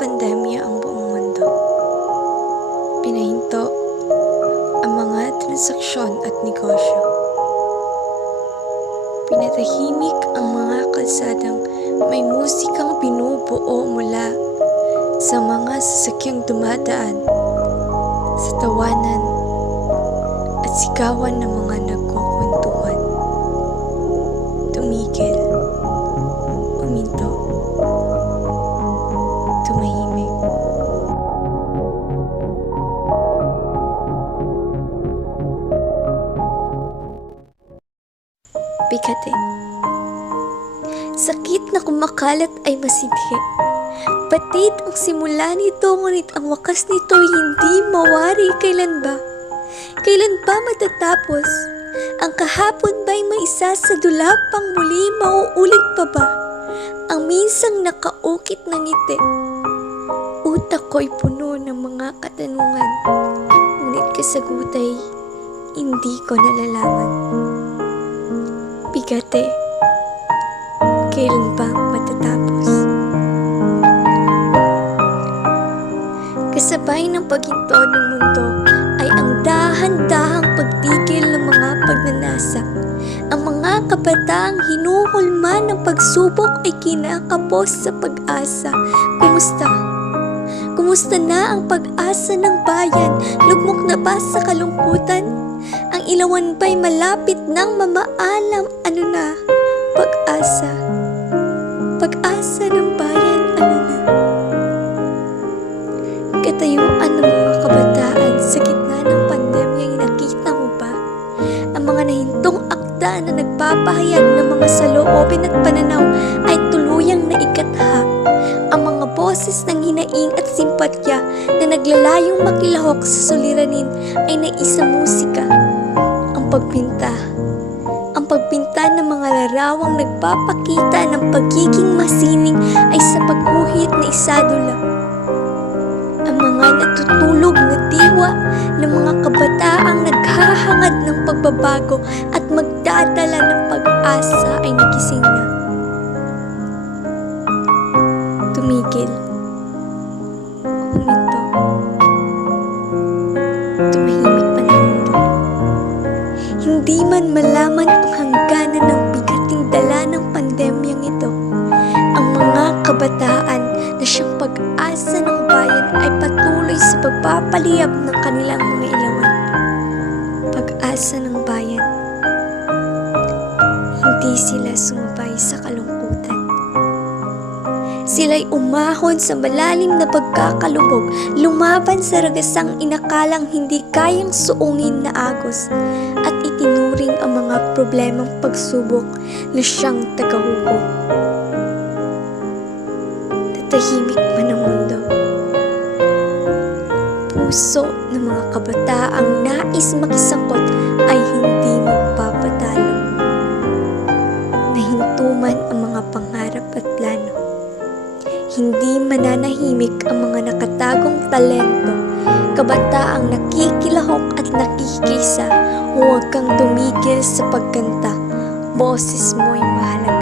pandemya ang buong mundo. Pinahinto ang mga transaksyon at negosyo. Pinatahimik ang mga kalsadang may musikang binubuo mula sa mga sasakyang dumadaan sa tawanan at sigawan ng mga nagkukwentuhan. Tumigil, uminto, tumahimik. Bigati. Sakit na kumakalat ay masidhi. Batid ang simula nito, ngunit ang wakas nito ay hindi mawari. Kailan ba? Kailan ba matatapos? Ang kahapon ba'y maisasadula pang muli? Mauulit pa ba ang minsang nakaukit ng ngiti? Utak ko'y puno ng mga katanungan, ngunit kasagutay hindi ko nalalaman. Bigate, kailan ba matatapos? Kasabay ng paghinto ng mundo ay ang dahan-dahang pagtigil ng mga pagnanasa. Ang mga kabataang hinuhulma ng pagsubok ay kinakapos sa pag-asa. Kumusta? Kumusta na ang pag-asa ng bayan? Lugmok na ba sa kalungkutan? Ang ilawan ba'y malapit nang mamaalam? Ano na? Pag-asa. Pag-asa ng bayan, ano na? Katayuan ng mga kabataan sa gitna ng pandemyang nakita mo ba? Ang mga nahintong akda na nagpapahayag ng mga saloobin at pananaw ay tuluyang naikatha. Ang mga boses ng hinaing at simpatya na naglalayong makilahok sa suliranin ay naisa musika. Ang pagbinta ng mga larawang nagpapakita ng pagiging masining ay sa pagguhit na isadula. Ang mga natutulog na diwa ng mga kabataang naghahangad ng pagbabago at magdadala ng pag-asa ay nagising na. Tumigil. Huminto. Tumahimik pa ng mundo. Hindi man malaman ang hangganan ng bigating dala ng pandemyang ito, ang mga kabataan na siyang pag-asa ng bayan ay patuloy sa pagpapaliyab ng kanilang mga ilawan. Pag-asa ng bayan. Hindi sila sumabay sa kalungkutan. Sila'y umahon sa malalim na pagkakalubog, lumaban sa ragasang inakalang hindi kayang suungin na agos, at itinuring ang mga problemang pagsubok na siyang tagahubog. Tatahimik man ang mundo. Puso ng mga kabataang nais makisangkot ay hindi magpapatalo. Nahintuman ang mga pangarap at plano. Hindi mananahimik ang mga nakatagong talento, kabataang nakikilahok at nakikisa. Huwag kang tumigil sa pagkanta, boses mo'y mahalaga.